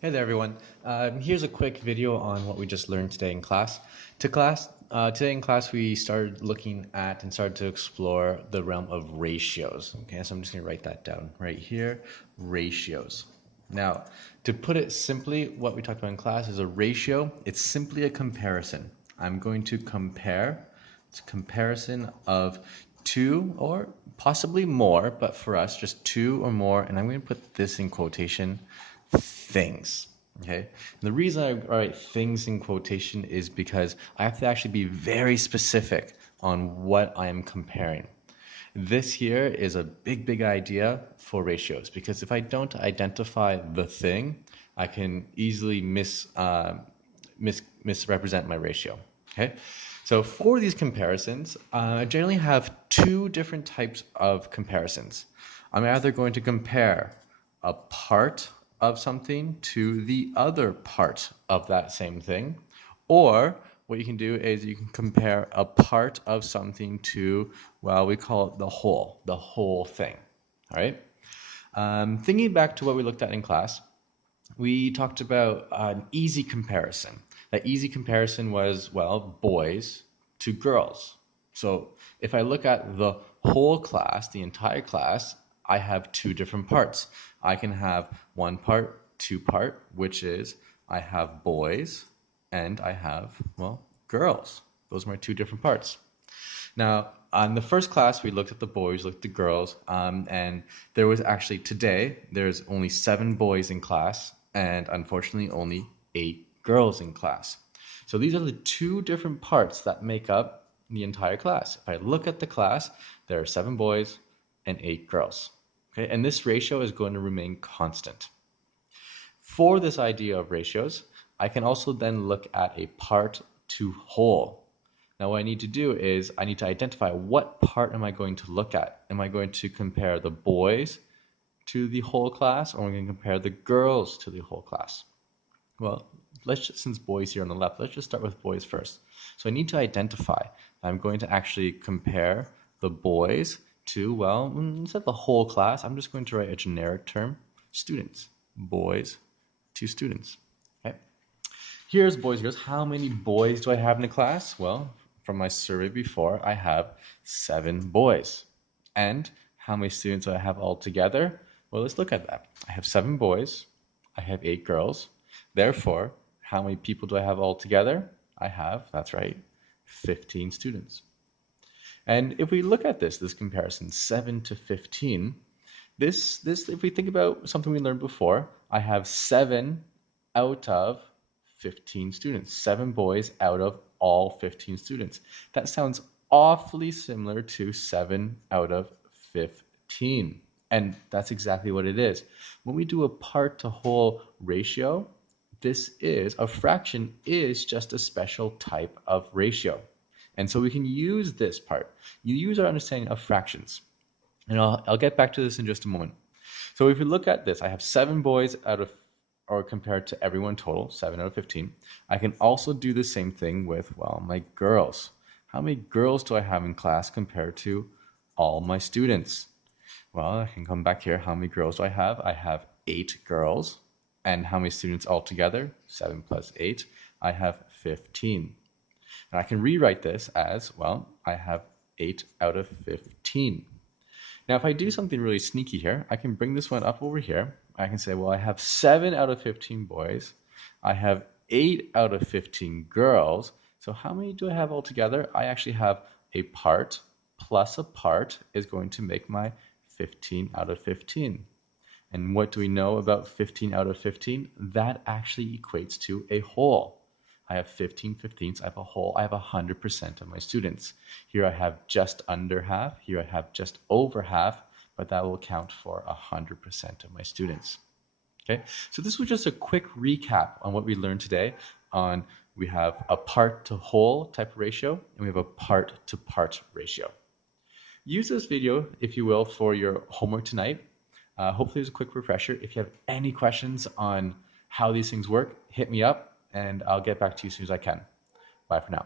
Hey there, everyone. Here's a quick video on what we just learned today in class. Today in class, we started looking at and started to explore the realm of ratios. Okay, so I'm just going to write that down right here, ratios. Now, to put it simply, what we talked about in class is a ratio. It's simply a comparison. I'm going to compare. It's a comparison of two or possibly more, but for us, just two or more, and I'm going to put this in quotation, things. Okay. And the reason I write things in quotation is because I have to actually be very specific on what I am comparing. This here is a big idea for ratios because if I don't identify the thing, I can easily misrepresent my ratio. Okay, so for these comparisons, I generally have two different types of comparisons. I'm either going to compare a part of something to the other part of that same thing, or what you can do is you can compare a part of something to, well, we call it the whole thing. All right. Thinking back to what we looked at in class, we talked about an easy comparison. That easy comparison was, well, boys to girls. So if I look at the whole class, the entire class, I have two different parts. I can have one part, two part, which is I have boys and I have, well, girls. Those are my two different parts. Now, on the first class, we looked at the boys, looked at the girls, and there was actually today, there's only 7 boys in class, and unfortunately, only 8 girls in class. So these are the two different parts that make up the entire class. If I look at the class, there are 7 boys and 8 girls. Okay, and this ratio is going to remain constant. For this idea of ratios, I can also then look at a part to whole. Now what I need to do is I need to identify what part am I going to look at. Am I going to compare the boys to the whole class, or am I going to compare the girls to the whole class? Well, since boys here on the left, let's just start with boys first. So I need to identify. I'm going to actually compare the boys to, well, instead of the whole class, I'm just going to write a generic term, students. Boys to students. Okay. Here's boys and girls. How many boys do I have in the class? Well, from my survey before, I have 7 boys. And how many students do I have altogether? Well, let's look at that. I have 7 boys. I have 8 girls. Therefore, how many people do I have altogether? I have, that's right, 15 students. And if we look at this comparison, 7 to 15, if we think about something we learned before, I have 7 out of 15 students, 7 boys out of all 15 students. That sounds awfully similar to 7 out of 15. And that's exactly what it is. When we do a part to whole ratio, a fraction is just a special type of ratio. And so we can use this part. You use our understanding of fractions. And I'll get back to this in just a moment. So if you look at this, I have 7 boys or compared to everyone total, 7 out of 15. I can also do the same thing with, well, my girls. How many girls do I have in class compared to all my students? Well, I can come back here. How many girls do I have? I have 8 girls. And how many students altogether? 7 plus 8. I have 15. And I can rewrite this as, well, I have 8 out of 15. Now, if I do something really sneaky here, I can bring this one up over here. I can say, well, I have 7 out of 15 boys. I have 8 out of 15 girls. So how many do I have altogether? I actually have a part plus a part is going to make my 15 out of 15. And what do we know about 15 out of 15? That actually equates to a whole. I have 15 fifteenths, I have a whole, I have 100% of my students. Here I have just under half, here I have just over half, but that will count for 100% of my students. Okay, so this was just a quick recap on what we learned today on we have a part to whole type of ratio, and we have a part to part ratio. Use this video, if you will, for your homework tonight. Hopefully it was a quick refresher. If you have any questions on how these things work, hit me up and I'll get back to you as soon as I can. Bye for now.